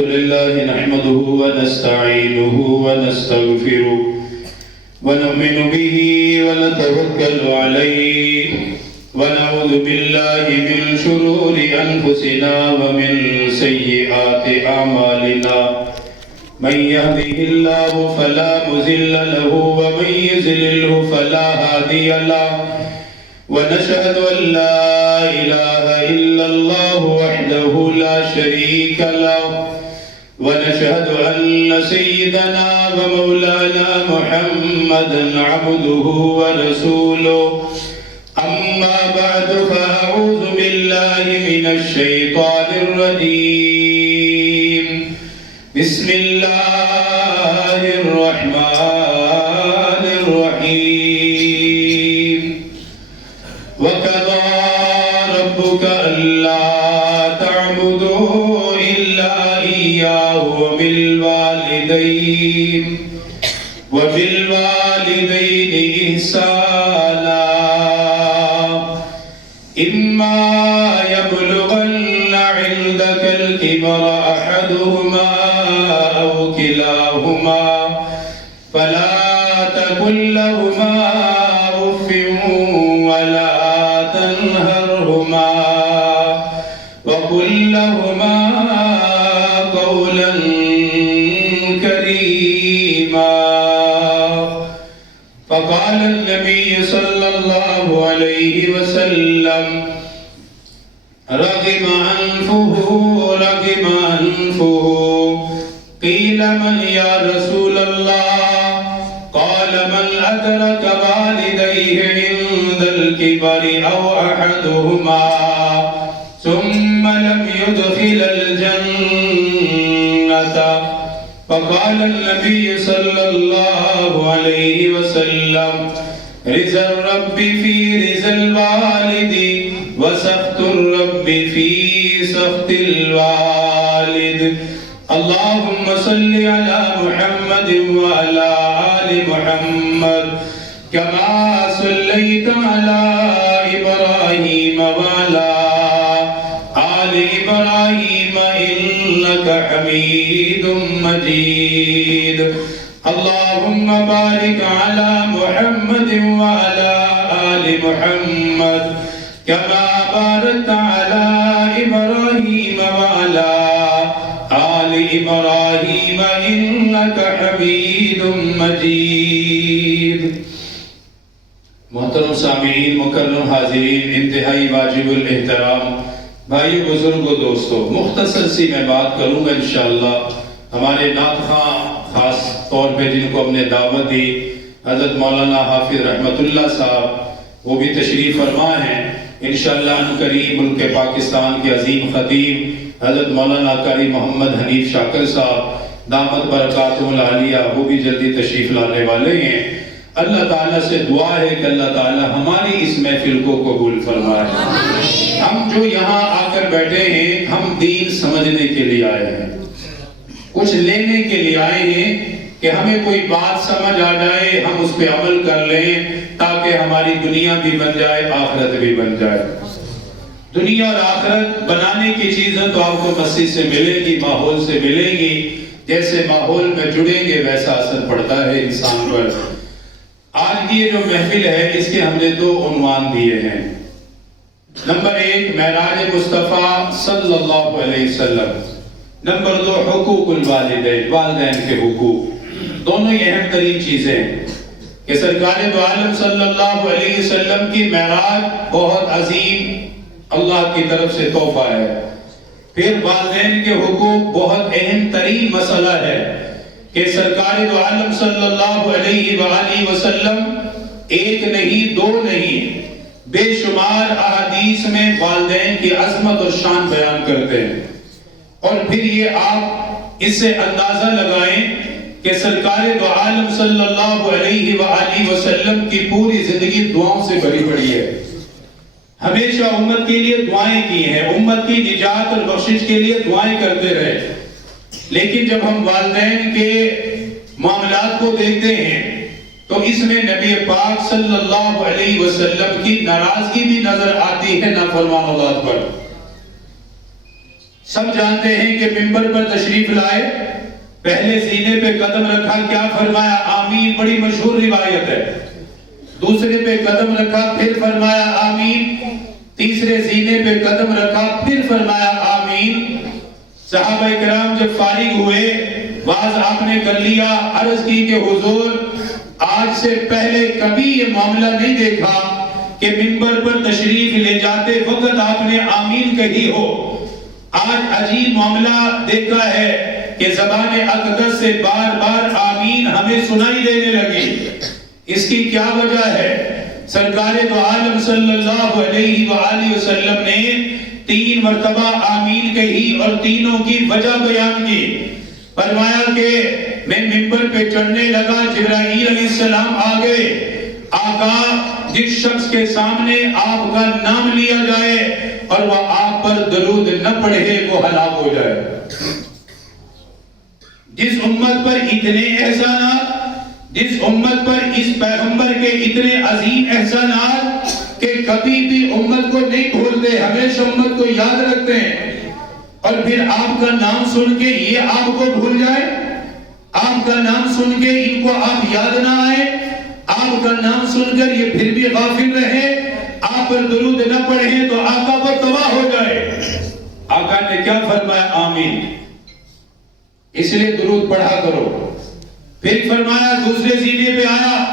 لله نحمده ونستعينه ونستغفره ونؤمن به ونتوكل عليه ونعوذ بالله من شرور أنفسنا ومن سيئات أعمالنا من يهده الله فلا مضل له ومن يضلل فلا هادي له ونشهد أن لا إله إلا الله وحده لا شريك له ونشهد أن سيدنا ومولانا محمدا عبده ورسوله أما بعد فأعوذ بالله من الشيطان الرجيم بسم الله الرحمن الرحيم وقضى ربك ألا تعبدوا إلا إياه وبالوالدين إحسانا إما يبلغن عندك الكبر أحدهما أو كلاهما فلا تقل لهما أف ولا تنهرهما وقل لهما قولا كريما فقال النبي صلى الله عليه وسلم رغم أنفه قيل من يا رسول الله قال من أدرك والديه عند الكبر أو أحدهما ثم لم يدخل الجنة فقال النبي صلى الله عليه وسلم رضا الرب في رضا الوالد وسخط الرب في سخط الوالد اللهم صل على محمد وعلى آل محمد كما صليت على إبراهيم وعلى آل إبراهيم إنك حميد مجيد اللهم بارك على محمد وعلى آل محمد كما باركت على إبراهيم وعلى آل إبراهيم إنك حميد مجيد محترم سامعین، مکرم حاضرین، انتہائی واجب الاحترام بھائی بزرگ و دوستو، مختصر سی میں بات کروں گا انشاءاللہ۔ ہمارے نعت خواں خاص طور پہ جن کو ہم نے دعوت دی، حضرت مولانا حافظ رحمت اللہ صاحب، وہ بھی تشریف فرما ہیں انشاءاللہ ان قریب۔ ملک پاکستان کے عظیم خطیب حضرت مولانا قاری محمد حنیف شاکر صاحب دامت برکاتہم العالیہ، وہ بھی جلدی تشریف لانے والے ہیں۔ اللہ تعالیٰ سے دعا ہے کہ اللہ تعالیٰ ہماری اس محفل کو قبول فرمائے۔ ہم جو یہاں آ کر بیٹھے ہیں، ہم دین سمجھنے کے لیے آئے ہیں، کچھ لینے کے لیے آئے ہیں کہ ہمیں کوئی بات سمجھ آ جائے، ہم اس پہ عمل کر لیں تاکہ ہماری دنیا بھی بن جائے، آخرت بھی بن جائے۔ دنیا اور آخرت بنانے کی چیزیں تو آپ کو مسجد سے ملے گی، ماحول سے ملے گی، جیسے ماحول میں جڑیں گے ویسا اثر پڑتا ہے انسان پر۔ آج کی یہ جو محفل ہے، اس کے ہم نے دو عنوان دیے ہیں۔ نمبر 1 معراج مصطفیٰ صلی اللہ علیہ وسلم، نمبر 2 حقوق الوالدین، والدین کے حقوق۔ دونوں یہ اہم ترین چیزیں ہیں کہ سرکار دو عالم صلی اللہ علیہ وسلم کی معراج بہت عظیم اللہ کی طرف سے تحفہ ہے۔ پھر والدین کے حقوق بہت اہم ترین مسئلہ ہے کہ سرکار دو عالم صلی اللہ علیہ وآلہ وسلم ایک نہیں، دو نہیں، بے شمار احادیث میں والدین کی عظمت اور شان بیان کرتے ہیں۔ اور پھر یہ آپ اس سے اندازہ لگائیں کہ سرکار دو عالم صلی اللہ علیہ وآلہ وسلم کی پوری زندگی دعاؤں سے بھری پڑی ہے۔ ہمیشہ امت کے لیے دعائیں کی ہیں، امت کی نجات اور بخشش کے لیے دعائیں کرتے رہے۔ لیکن جب ہم والدین کے معاملات کو دیکھتے ہیں تو اس میں نبی پاک صلی اللہ علیہ وسلم کی ناراضگی بھی نظر آتی ہے نافرمان اولاد پر۔ سب جانتے ہیں کہ منبر پر تشریف لائے، پہلے سینے پہ قدم رکھا، کیا فرمایا؟ آمین۔ بڑی مشہور روایت ہے۔ دوسرے پہ قدم رکھا، پھر فرمایا آمین۔ تیسرے سینے پہ قدم رکھا، پھر فرمایا آمین۔ صحابہ کرام جب فارغ ہوئے، واز آپ نے کر لیا، عرض کی کہ حضور آج سے پہلے کبھی یہ معاملہ نہیں دیکھا کہ منبر پر تشریف لے جاتے وقت آپ نے آمین کہی ہو۔ آج عجیب معاملہ دیکھا ہے کہ زبان اقدس سے بار بار آمین ہمیں سنائی دینے لگی۔ اس کی کیا وجہ ہے؟ سرکار دو عالم صلی اللہ علیہ وآلہ وسلم نے 3 مرتبہ آمین کہی اور تینوں کی وجہ بیان کی۔ فرمایا کہ میں منبر پہ چڑھنے لگا، جبرائیل علیہ السلام آگئے، آقا جس شخص کے سامنے آپ کا نام لیا جائے اور وہ آپ پر درود نہ پڑھے وہ ہلاک ہو جائے۔ جس امت پر اتنے احسانات، جس امت پر اس پیغمبر کے اتنے عظیم احسانات کہ کبھی بھی امت کو نہیں بھولتے، ہمیشہ امت کو یاد رکھتے ہیں، اور پھر آپ کا نام سن کے یہ آپ کو بھول جائے، آپ کا نام سن کے ان کو آپ یاد نہ آئے، آپ کا نام سن کر یہ پھر بھی غافل رہے، آپ پر درود نہ پڑھیں تو آقا پر تباہ ہو جائے۔ آقا نے کیا فرمایا؟ آمین۔ اس لیے درود پڑھا کرو۔ پھر فرمایا، دوسرے سینے پہ آیا،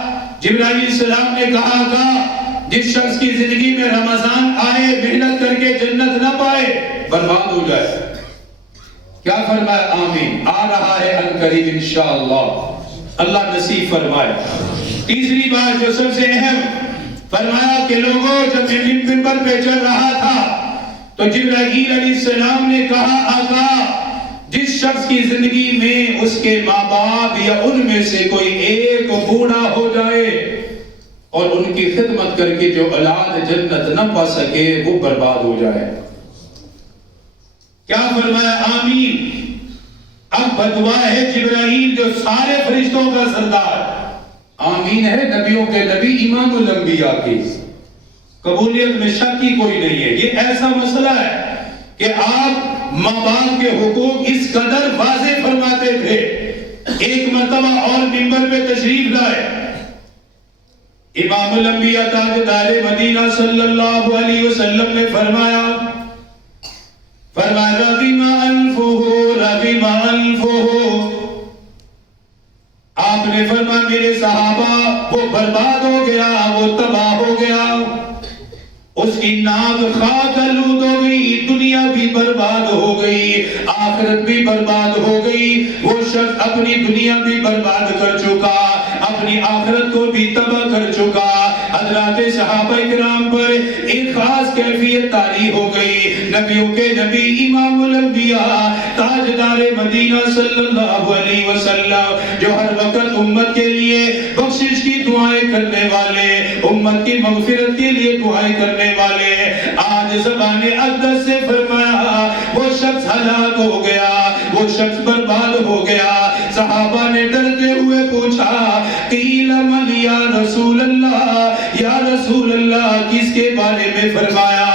جبرائیل علیہ السلام نے کہا جس شخص کی زندگی میں رمضان آئے محنت کر کے جنت نہ پائے برباد ہو جائے۔ کیا فرمایا؟ آمین۔ آ رہا ہے ان قریب انشاءاللہ، اللہ نصیب فرمائے۔ تیسری بات جو سب سے اہم، فرمایا کہ لوگوں جب میں منبر پہ چل رہا تھا تو جبرائیل علیہ السلام نے کہا آقا جس شخص کی زندگی میں اس کے ماں باپ یا ان میں سے کوئی ایک بوڑھا ہو جائے اور ان کی خدمت کر کے جو اولاد جنت نہ پا سکے وہ برباد ہو جائے۔ کیا فرمایا؟ آمین۔ اب بدعا ہے جبرائیل جو سارے فرشتوں کا سردار، آمین ہے نبیوں کے نبی امام الانبیاء کی، قبولیت میں شک کی کوئی نہیں ہے۔ یہ ایسا مسئلہ ہے کہ آپ ماں باپ کے حقوق اس قدر واضح فرماتے تھے۔ ایک مرتبہ اور منبر پہ تشریف لائے، امام الانبیاء تاجدار مدینہ صلی اللہ علیہ وسلم نے فرمایا رغم انفہ، آپ نے فرمایا میرے صحابہ وہ برباد ہو گیا، وہ تباہ ہو گیا، اس کی ناک خاک آلود ہو گئی، دنیا بھی برباد ہو گئی، آخرت بھی برباد ہو گئی، وہ شخص اپنی دنیا بھی برباد کر چکا، اپنی آخرت کو بھی تباہ کر چکا۔ حضرات صحابہ کرام پر ایک خاص کیفیت طاری ہو گئی۔ نبیوں کے نبی امام الانبیاء تاجدار مدینہ صلی اللہ علیہ وسلم جو ہر وقت امت کے لیے بخشش کی دعائیں کرنے والے، امت کی مغفرت کے لیے دعائیں کرنے والے، آج زبان اقدس سے فرمایا وہ شخص ہلاک ہو گیا، وہ شخص برباد ہو گیا۔ صحابہ نے ڈرتے ہوئے پوچھا قیل من یا رسول اللہ، یا رسول اللہ کس کے بارے میں فرمایا؟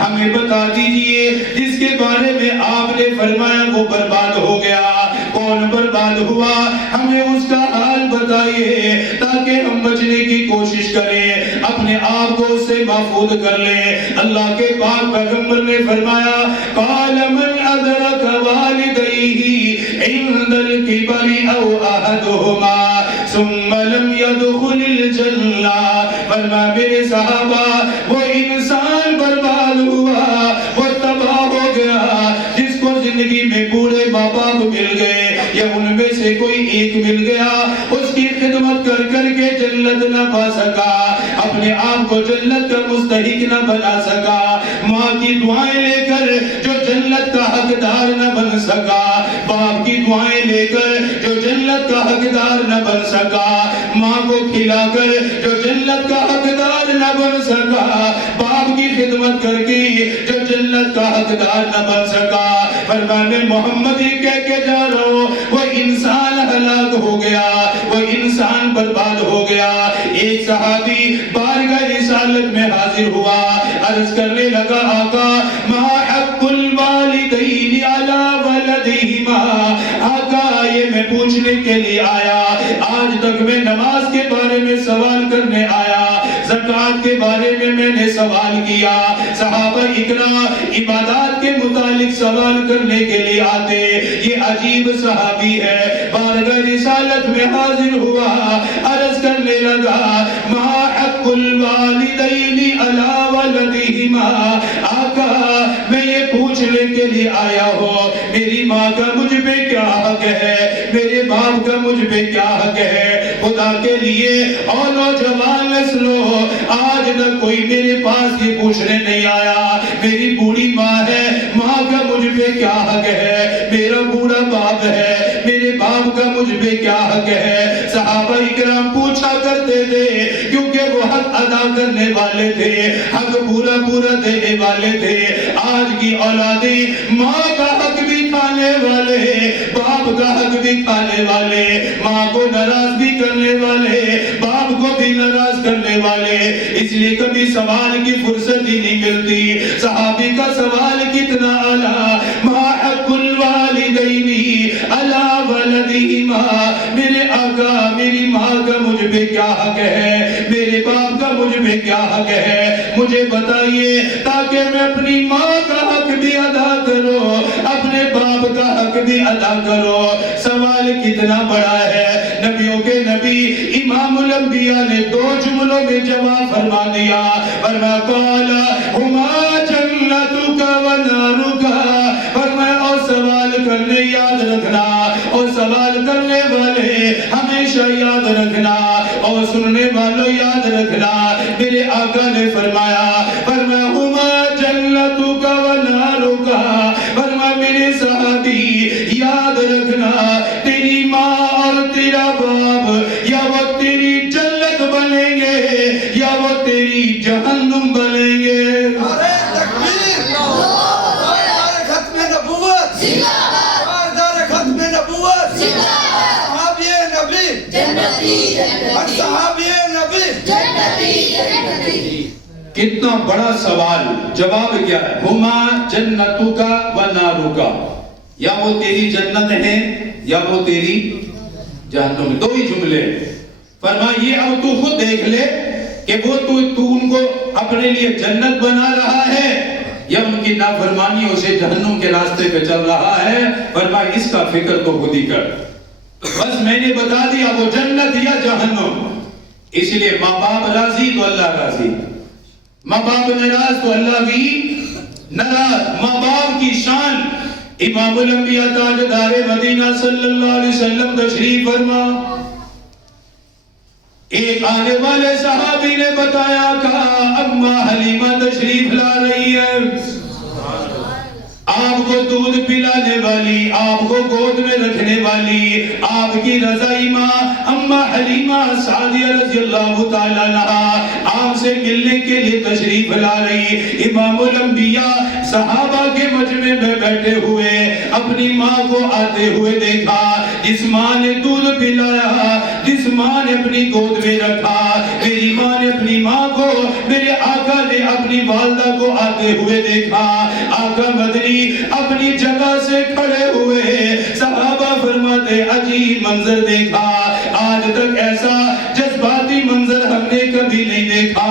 ہمیں بتا دیجئے جس کے بارے میں آپ نے فرمایا وہ برباد ہو گیا، کون برباد ہوا؟ ہمیں اس کا حال بتائیے تاکہ ہم بچنے کی کوشش کریں، اپنے آپ کو اس سے محفوظ کر لیں۔ اللہ کے پاک پیغمبر نے فرمایا قال من ادرک والدیہ عند الکبر او احدہما ثم لم يدخل الجنہ، فرمایا میرے صحابہ وہ انسان برباد ہوا، وہ تباہ ہو گیا جس کو زندگی میں بوڑھے ماں باپ مل گئے یا ان میں سے کوئی ایک مل گیا، اس کی خدمت کر کر کے جنت نہ پا سکا، اپنے آپ کو جنت کا مستحق نہ بنا سکا، ماں کی دعائیں لے کر جو جنت کا حقدار نہ بن سکا، باپ کی دعائیں لے کر جو جنت کا حقدار نہ بن سکا، ماں کو کھلا کر جو جنت کا حقدار نہ بن سکا، باپ کی خدمت کر کے جو جنت کا حقدار نہ بن سکا، فرمان محمد یہ کہہ کے جا رہا ہوں وہ انسان ہلاک ہو گیا، وہ انسان برباد ہو گیا۔ ایک صحابی بارگاہ رسالت میں حاضر ہوا، عرض کرنے لگا آقا ما حق الوالدین ولديهما آقا یہ میں پوچھنے کے لیے آیا آج تک میں نماز کے بارے میں سوال کرنے آیا زکوٰۃ کے بارے میں نے سوال کیا صحابہ اکرام عبادات کے متعلق سوال کرنے کے لیے آتے یہ عجیب صحابی ہے بارگاہ رسالت میں حاضر ہوا عرض کرنے لگا ما حق الوالدین علی ولدہما آقا میں یہ پوچھنے کے لیے آیا ہوں میری ماں کا مجھ پہ کیا حق ہے میرے باپ کا مجھ پہ کیا حق ہے خدا کے لیے اور نوجوان نسلوں آج تک کوئی میرے پاس یہ پوچھنے نہیں آیا میری بوڑھی ماں ہے ماں کا مجھ پہ کیا حق ہے میرا بوڑھا باپ ہے میرے باپ کا مجھ پہ کیا حق ہے صحابہ اکرام پوچھا کرتے تھے کیونکہ وہ حق ادا کرنے والے تھے حق پورا پورا دینے والے تھے آج کی اولادیں ماں کا حق بھی کھانے والے باپ کا حق بھی کھانے والے ماں کو ناراض بھی کرنے والے باپ کو بھی ناراض کرنے والے اس لیے کبھی سوال کی فرصت ہی نہیں ملتی صحابی کا سوال کتنا اعلیٰ ما حق الوالدین علی ولدہما میرے آقا میری ماں کا مجھ پہ کیا حق ہے میرے باپ کا مجھ پہ کیا حق ہے مجھے بتائیے تاکہ میں اپنی ماں کا حق بھی ادا کروں اپنے باپ کا حق بھی ادا کرو سوال کتنا بڑا ہے نبیوں کے نبی امام الانبیاء نے 2 جملوں میں جواب فرما دیا فرمایا قال ہما جنتک و نارک فرمایا اور سوال کرنے یاد رکھنا اور سوال کرنے والے ہمیشہ یاد رکھنا اور سننے والوں یاد رکھنا میرے آقا نے فرمایا ہما جنتک و نارک فرمایا میرے صحابی یاد رکھنا تیری ماں اور تیرا باپ یا وہ تیری جنت بنیں گے یا وہ تیری جہنم بنیں گے نعرہ تکبیر نعرہ ختم نبوت نعرہ ختم نبوت صحابی نبی جنتی صحابی نبی جنتی کتنا بڑا سوال جواب کیا ہے ہما جنتو کا و نارو کا یا وہ تیری جنت ہے یا وہ تیری جہنم 2 ہی جملے فرمایا یہ اب تو خود دیکھ لے کہ وہ تو ان کو اپنے لیے جنت بنا رہا ہے یا ان کی نافرمانیوں سے جہنم کے راستے پہ چل رہا ہے فرمایا اس کا فکر تو خود ہی کر بس میں نے بتا دیا وہ جنت یا جہنم اس لیے ماں باپ راضی تو اللہ راضی ماں باپ ناراض تو اللہ بھی ناراض ماں باپ کی شان امام الانبیاء تاجدار مدینہ صلی اللہ علیہ وسلم تشریف فرما ایک آنے والے صحابی نے بتایا کہا اماں حلیمہ تشریف لا رہی ہے آپ کو دودھ پلانے والی آپ کو گود میں رکھنے والی آپ کی رضائی ماں اماں حلیمہ سعدیہ رضی اللہ تعالیٰ عنہا آپ سے ملنے کے لیے تشریف لا رہی امام الانبیاء صحابہ کے مجمع میں بیٹھے ہوئے اپنی ماں کو آتے ہوئے دیکھا جس ماں نے دودھ پلایا جس ماں نے اپنی گود میں رکھا میری ماں نے اپنی ماں کو میرے آقا نے اپنی والدہ کو آتے ہوئے دیکھا آقا مدنی اپنی جگہ سے کھڑے ہوئے صحابہ فرماتے عجیب منظر دیکھا آج تک ایسا جذباتی منظر ہم نے کبھی نہیں دیکھا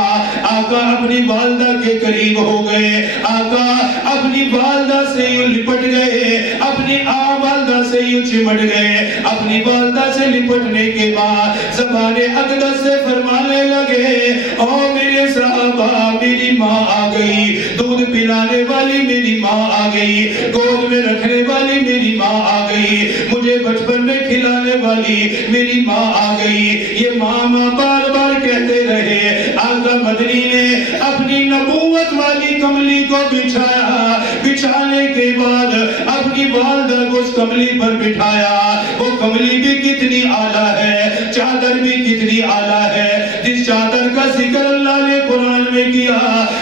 آقا اپنی والدہ کے قریب ہو گئے آقا اپنی والدہ سے یوں لپٹ گئے اپنی والدہ سے یوں چمٹ گئے اپنی والدہ سے لپٹنے کے بعد زبان اقدس سے فرمانے لگے او میرے صحابہ میری ماں آ گئی دودھ پلانے والی میری ماں آ گئی گود میں رکھنے والی میری ماں آ گئی مجھے بچپن میں کھلانے والی میری ماں آ گئی یہ ماں ماں بار بار کہتے رہے آقا مدنی نے اپنی نبوت والی کملی کو بچھایا بچھانے کے بعد اپنی والدہ کو اس کملی پر بٹھایا وہ کملی بھی کتنی اعلیٰ ہے چادر بھی کتنی اعلیٰ ہے جس چادر کا ذکر اللہ نے قرآن میں کیا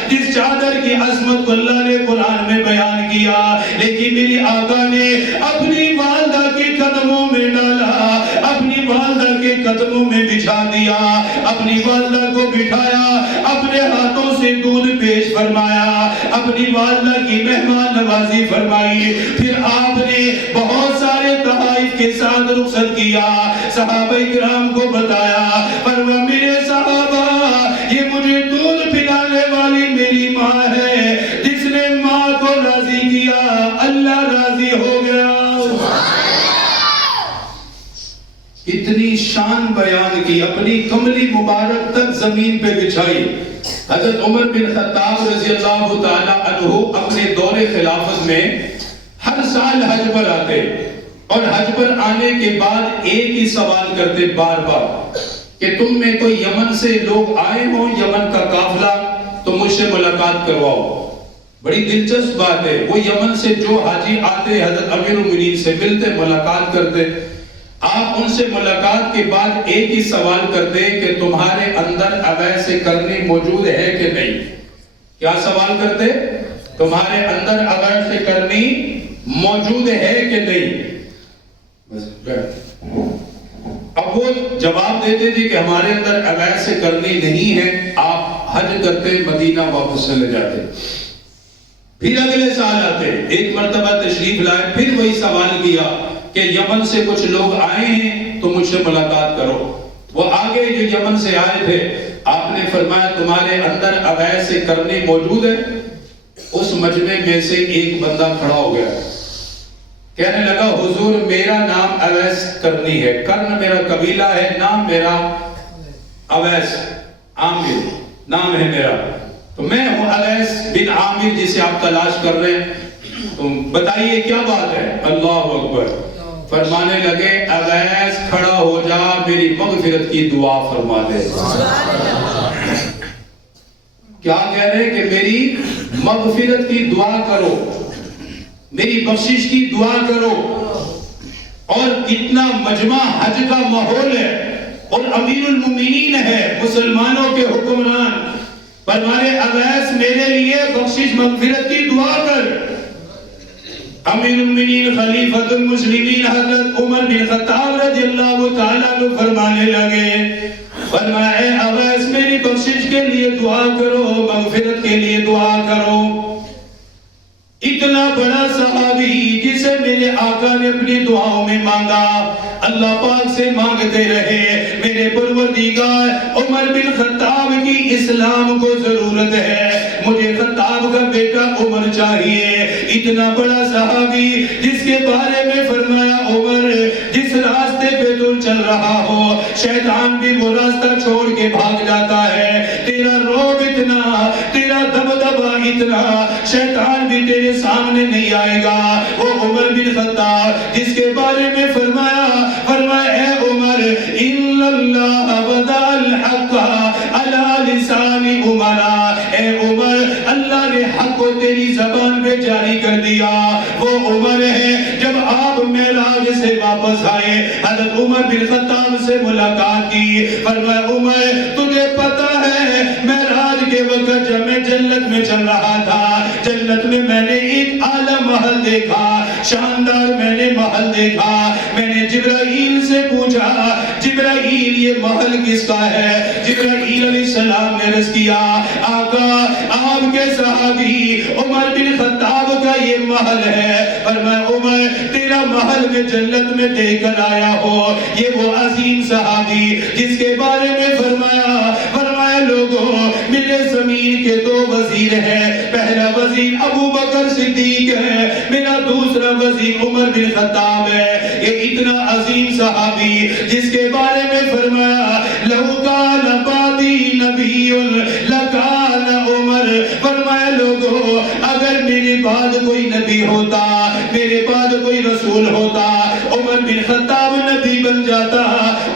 جس چادر کی عظمت کو اللہ نے قرآن میں بیان کیا لیکن میری آقا نے اپنی والدہ کے قدموں میں ڈالا اپنی والدہ کے قدموں میں بچھا دیا اپنی والدہ کو بٹھایا اپنے ہاتھوں سے سے دودھ پیش فرمایا، اپنی والدہ کی مہمان نوازی فرمائی، پھر آپ نے بہت سارے تحائف کے ساتھ رخصت کیا، صحابہ کرام کو بتایا، فرمایا میرے صحابہ یہ مجھے دودھ پلانے والی میری ماں ہے، جس نے ماں کو راضی کیا اللہ راضی ہو گیا۔ اتنی شان بیان کی، اپنی کملی مبارک تک زمین پہ بچھائی۔ حضرت عمر بن خطاب رضی اللہ تعالی عنہ اپنے دور خلافت میں ہر سال حج پر آتے، اور حج پر آنے کے بعد ایک ہی سوال کرتے بار بار کہ تم میں کوئی یمن سے لوگ آئے ہوں، یمن کا قافلہ، تو مجھ سے ملاقات کرواؤ۔ بڑی دلچسپ بات ہے، وہ یمن سے جو حاجی آتے حضرت امیر المؤمنین سے ملتے، ملاقات کرتے، آپ ان سے ملاقات کے بعد ایک ہی سوال کرتے کہ تمہارے اندر اویس کرنی موجود ہے کہ نہیں؟ کیا سوال کرتے؟ تمہارے اندر اویس کرنی موجود ہے کہ نہیں؟ اب وہ جواب دیتے تھے کہ ہمارے اندر اویس کرنی نہیں ہے، آپ حج کرتے مدینہ واپس چلے جاتے۔ پھر اگلے سال آتے، ایک مرتبہ تشریف لائے، پھر وہی سوال کیا کہ یمن سے کچھ لوگ آئے ہیں تو مجھ سے ملاقات کرو۔ وہ آگے جو یمن سے آئے تھے، آپ نے فرمایا تمہارے اندر اویس کرنی موجود ہے؟ اس مجمع میں سے ایک بندہ کھڑا ہو گیا، کہنے لگا حضور میرا نام اویس کرنی ہے، کرن میرا قبیلہ ہے، نام میرا اویس عامر نام ہے میرا، تو میں ہوں اویس بن عامر جسے آپ تلاش کر رہے ہیں، تو بتائیے کیا بات ہے؟ اللہ اکبر۔ فرمانے لگے اویس کھڑا ہو جا، میری مغفرت کی دعا فرما دے۔ کیا کہہ رہے ہیں کہ میری مغفرت کی دعا کرو، میری بخشش کی دعا کرو۔ اور کتنا مجمع حج کا ماحول ہے، اور امیر المومنین ہے، مسلمانوں کے حکمران، فرمانے اویس میرے لیے بخشش مغفرت کی دعا کر۔ امیر المومنین خلیفۃ المسلمین حضرت عمر بن خطاب رضی اللہ تعالیٰ عنہ فرمانے لگے، فرمایا اے اویس میری بخشش کے لیے دعا کرو، مغفرت کے لیے دعا کرو۔ اتنا بڑا صحابی جسے میرے آقا نے اپنی دعاؤں میں مانگا، اللہ پاک سے مانگتے رہے میرے پروردگار عمر بن خطاب کی اسلام کو ضرورت ہے، مجھے خطاب کا بیٹا عمر چاہیے۔ اتنا بڑا صحابی جس کے بارے میں فرمایا عمر جس راستے پہ تو چل رہا ہو شیطان بھی وہ راستہ چھوڑ کے بھاگ جاتا ہے، تیرا روب اتنا، تیرا دبدبا اتنا، شیطان بھی تیرے سامنے نہیں آئے گا۔ وہ عمر بن خطاب جس کے بارے میں فرمایا اے عمر ان اللہ وضع الحق علی لسان عمر، اے عمر اللہ نے حق کو تیری زبان پہ جاری کر دیا۔ وہ عمر ہے جب آپ معراج سے واپس آئے حضرت عمر بن خطاب سے ملاقات کی، فرمایا عمر تجھے پتا ہے معراج کے وقت جب میں جنت میں چل رہا تھا، جنت میں میں نے ایک اعلیٰ محل دیکھا، شاندار میں نے محل دیکھا، میں نے جبرائیل سے پوچھا جبرائیل یہ محل کس کا ہے؟ جبرائیل علیہ السلام نے عرض کیا آقا آپ کے صحابی عمر بن خطاب کا یہ محل ہے، اور میں عمر تیرا محل میں جنت میں دے کر آیا ہو۔ یہ وہ عظیم صحابی جس کے بارے میں فرمایا لوگوں میرے زمین کے دو وزیر ہیں، پہلا وزیر ابو بکر صدیق ہے، میرا دوسرا وزیر عمر بن خطاب ہے۔ یہ اتنا عظیم صحابی جس کے بارے میں فرمایا لو کان بعدی نبی لکان عمر، فرمایا لوگوں اگر میرے بعد کوئی نبی ہوتا، میرے بعد کوئی رسول ہوتا، عمر بن خطاب نبی بن جاتا،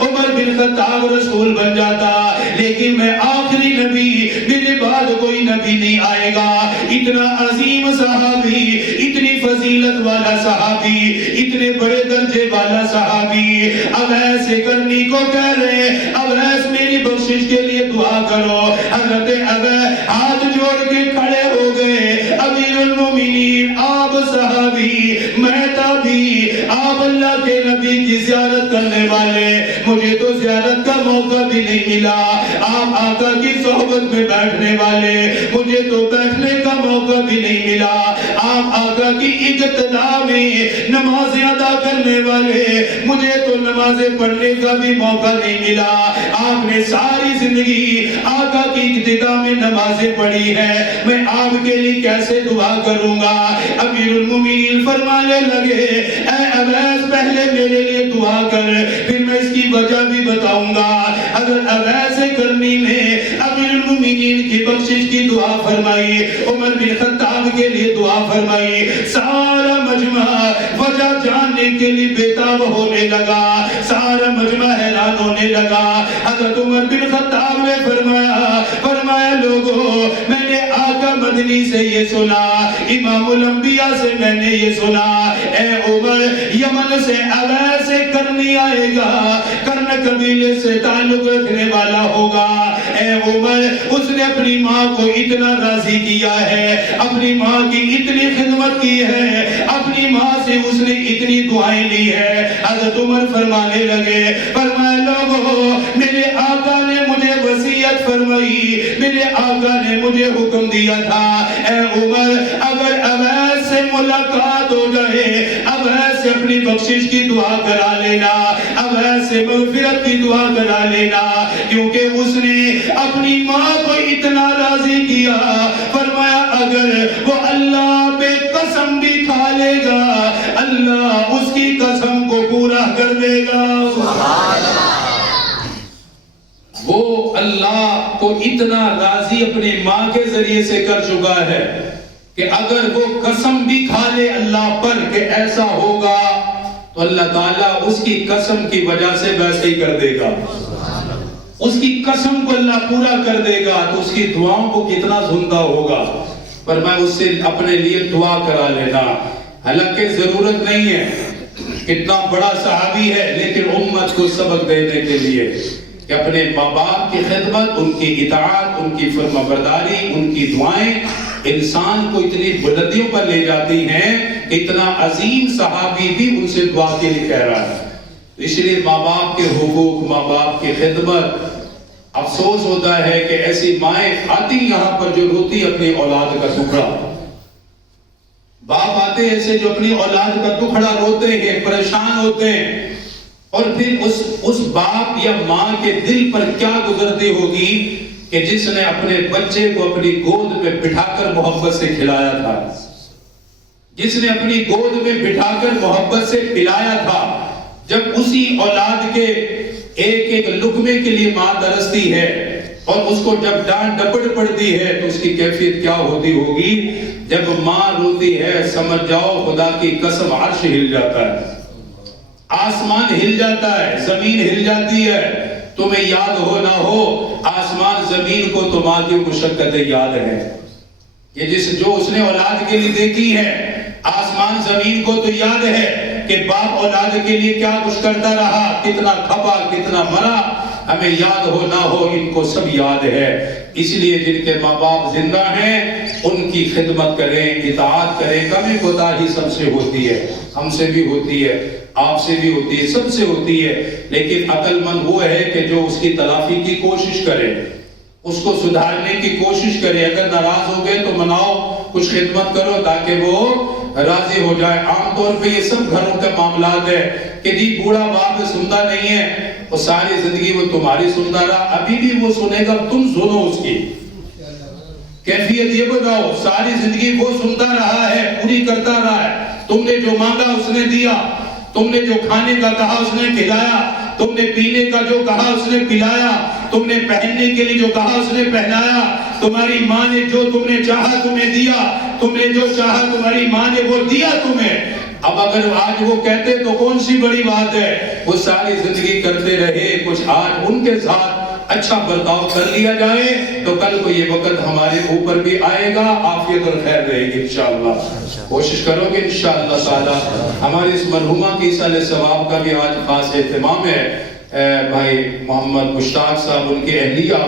عمر بن خطاب رسول بن جاتا، لیکن میں آخری نبی، میرے بعد کوئی نبی نہیں آئے گا۔ اتنا عظیم صحابی، اتنی فضیلت والا صحابی، اتنے بڑے درجے والا صحابی اویس کرنی کو کہہ رہے اویس میری بخشش کے لیے دعا کرو۔ حضرت اویس ہاتھ جوڑ کے کھڑے ہو گئے، امیر المومنین، آپ صحابی، میں تابعی، آپ اللہ کے نبی کی زیارت کرنے والے، مجھے تو زیارت کا موقع بھی نہیں ملا، آپ آقا کی صحبت میں بیٹھنے والے، مجھے تو بیٹھنے کا موقع بھی نہیں ملا، آپ آقا کی اقتدا میں نمازیں ادا کرنے والے، مجھے تو نمازیں پڑھنے کا بھی موقع نہیں ملا، آپ نے ساری زندگی آقا کی اقتدا میں نمازیں پڑھی ہے، میں آپ کے لیے کیسے دعا کروں گا؟ امیر المومنین فرمانے لگے، اے اویس پہلے میرے لیے دعا کر، پھر میں اس کی وجہ بھی بتاؤں گا۔ حضرت اویس کرنی نے امیر المومنین کی بخشش کی دعا فرمائی، عمر بن خطاب کے لیے دعا فرمائی، سارا مجمع وجہ جاننے کے لیے بےتاب ہونے لگا، سارا مجمع حیران ہونے لگا۔ حضرت عمر بن خطاب نے فرمایا لوگوں، میں نے آقا مدنی سے یہ سنا، امام الانبیاء سے میں نے یہ سنا، اے عمر یمن سے اویس کرنی آئے گا، کرن قبیلے سے تعلق رکھنے والا ہوگا، اے عمر اس نے اپنی ماں کو اتنا راضی کیا ہے، اپنی ماں کی اتنی خدمت کی ہے، اپنی ماں سے اس نے اتنی دعائیں لی ہے۔ حضرت عمر فرمانے لگے، فرمایا لوگوں، میرے آقا نے مجھے وصیت فرمائی، میرے آقا نے مجھے حکم دیا تھا، اے عمر اگر اویس سے ملاقات ہو جائے، اویس سے اپنی بخشش کی دعا کرا لینا، اویس سے مغفرت کی دعا کرا لینا، کیونکہ اس نے اپنی ماں کو اتنا راضی کیا۔ فرمایا اگر وہ اللہ پہ قسم بھی کھا لے گا، اللہ اس کی قسم کو پورا کر دے گا۔ وہ اللہ کو اتنا راضی اپنی ماں کے ذریعے سے کر چکا ہے کہ اگر وہ قسم بھی کھا لے اللہ پر کہ ایسا ہوگا، تو اللہ تعالیٰ اس کی قسم کی وجہ سے ویسے ہی کر دے گا، اس کی قسم کو اللہ پورا کر دے گا، تو اس کی دعاؤں کو کتنا زندہ ہوگا۔ پر میں اس سے اپنے لیے دعا کرا لینا، حالانکہ ضرورت نہیں ہے، کتنا بڑا صحابی ہے، لیکن امت کو سبق دینے کے لیے کہ اپنے ماں باپ کی خدمت، ان کی اطاعت، ان کی فرمانبرداری، ان کی دعائیں انسان کو اتنی بلندیوں پر لے جاتی ہیں کہ اتنا عظیم صحابی بھی ان سے دعا کے لیے کہہ رہا ہے۔ اس لیے ماں باپ کے حقوق، ماں باپ کی خدمت، افسوس ہوتا ہے کہ ایسی مائیں آتی یہاں پر جو روتی اپنی اولاد کا ٹکڑا، باپ آتے ایسے جو اپنی اولاد کا ٹکڑا روتے ہیں، پریشان ہوتے ہیں، اور پھر اس باپ یا ماں کے دل پر کیا گزرتی ہوگی کہ جس نے اپنے بچے کو اپنی گود میں بٹھا کر محبت سے کھلایا تھا، جس نے اپنی گود میں بٹھا کر محبت سے پلایا تھا، جب اسی اولاد کے ایک ایک لقمے کے لیے ماں ترستی ہے اور اس کو جب ڈانٹ ڈپٹ پڑتی ہے تو اس کی کیفیت کیا ہوتی ہوگی؟ جب ماں روتی ہے سمجھ جاؤ خدا کی قسم عرش ہل جاتا ہے، آسمان ہل جاتا ہے، زمین ہل جاتی ہے۔ تمہیں یاد ہو نہ ہو، آسمان زمین کو تو ماں کی مشقتیں یاد ہے، یہ جو اس نے اولاد کے لیے دیکھی ہے، آسمان زمین کو تو یاد ہے کہ باپ اولاد کے لیے کیا کچھ کرتا رہا، کتنا کھپا، کتنا مرا، ہمیں یاد ہو نہ ہو ان کو سب یاد ہے۔ اس لیے جن کے ماں باپ زندہ ہیں ان کی خدمت کریں، اطاعت کریں۔ کمی کوتاہی سب سے ہوتی ہے، ہم سے بھی ہوتی ہے، آپ سے بھی ہوتی ہے، سب سے ہوتی ہے، لیکن عقل مند وہ ہے کہ جو اس کی تلافی کی کوشش کرے، اس کو سدھارنے کی کوشش کرے۔ اگر ناراض ہو گئے تو مناؤ، کچھ خدمت کرو تاکہ وہ راضی ہو جائے۔ عام طور پہ یہ سب گھروں کے معاملات ہے کہ جی بوڑھا باپ سنتا نہیں ہے، وہ ساری زندگی وہ تمہاری سنتا رہا، ابھی بھی وہ سنے گا، تم سنو اس کی کیفیت یہ بتاؤ۔ ساری زندگی وہ سنتا رہا ہے، پوری کرتا رہا ہے، تم نے جو مانگا اس نے دیا، تم نے جو کھانے کا کہا اس نے کھلایا، تم نے پینے کا جو کہا اس نے پلایا، تم نے پہننے کے لیے جو کہا اس نے پہنایا، تمہاری ماں نے جو تم نے چاہا تمہیں دیا، تم نے جو چاہا تمہاری ماں نے وہ دیا تمہیں۔ اب اگر آج وہ کہتے تو کون سی بڑی بات ہے، وہ ساری زندگی کرتے رہے، کچھ آج ان کے ساتھ اچھا برتاؤ کر لیا جائے تو کل کو یہ وقت ہمارے اوپر بھی آئے گا، عافیت اور خیر رہے گی انشاءاللہ۔ کوشش کرو گے انشاءاللہ تعالی۔ ہمارے اس مرحومہ کی ایصال ثواب کا بھی آج خاص اہتمام ہے۔ بھائی محمد مشتاق صاحب، ان کے اہلیہ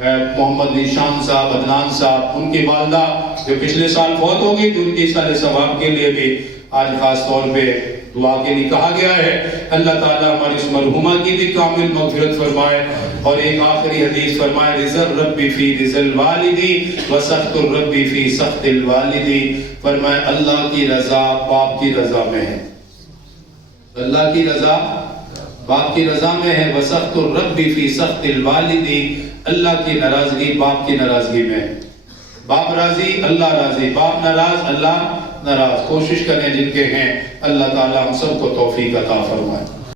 محمد نشان صاحب، عدنان صاحب، ان کی والدہ جو پچھلے سال فوت ہو گئی تھی، ان کی اصلاح ثواب کے لیے بھی آج خاص طور پہ دعا کے لیے کہا گیا ہے۔ اللہ تعالیٰ ہماری اس مرحومہ کی بھی کامل مغفرت فرمائے، اور ایک آخری حدیث فرمائے، رضا الرب فی رضا الوالدی وسخط الرب فی سخط الوالدی، فرمائے اللہ کی رضا باپ کی رضا میں ہے، اللہ کی رضا باپ کی رضا میں ہے، وسخط الرب فی سخط الوالدی، اللہ کی ناراضگی باپ کی ناراضگی میں ہے۔ باپ راضی اللہ راضی، باپ ناراض اللہ ناراض۔ کوشش کریں جن کے ہیں، اللہ تعالیٰ ہم سب کو توفیق عطا فرمائے۔